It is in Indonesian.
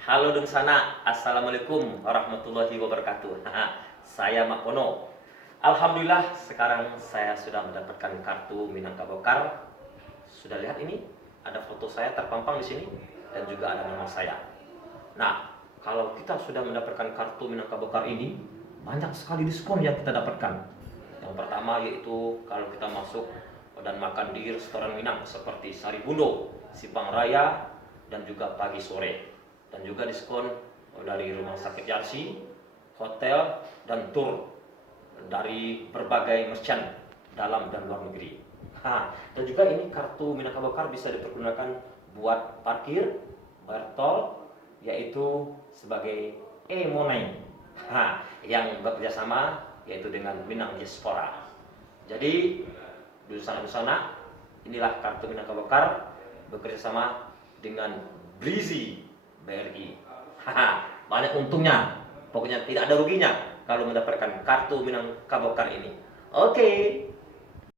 Halo Dunsana, Assalamualaikum warahmatullahi wabarakatuh. Saya Makono. Alhamdulillah sekarang saya sudah mendapatkan kartu Minangkabau. Sudah lihat ini? Ada foto saya terpampang di sini dan juga ada nama saya. Nah, kalau kita sudah mendapatkan kartu Minangkabau ini, banyak sekali diskon yang kita dapatkan. Yang pertama yaitu kalau kita masuk dan makan di restoran Minang seperti Saribundo, Sipang Raya, dan juga pagi sore. Dan juga diskon dari rumah sakit Yarsi, hotel, dan tur dari berbagai merchant dalam dan luar negeri. Dan juga ini kartu Minangkabau bisa dipergunakan buat parkir, bayar tol, yaitu sebagai e-money yang bekerja sama yaitu dengan Minang Diaspora. Jadi di sana inilah kartu Minangkabau bekerja sama dengan Brizi BRI. Banyak untungnya, pokoknya tidak ada ruginya kalau mendapatkan kartu Minangkabau ini. Oke.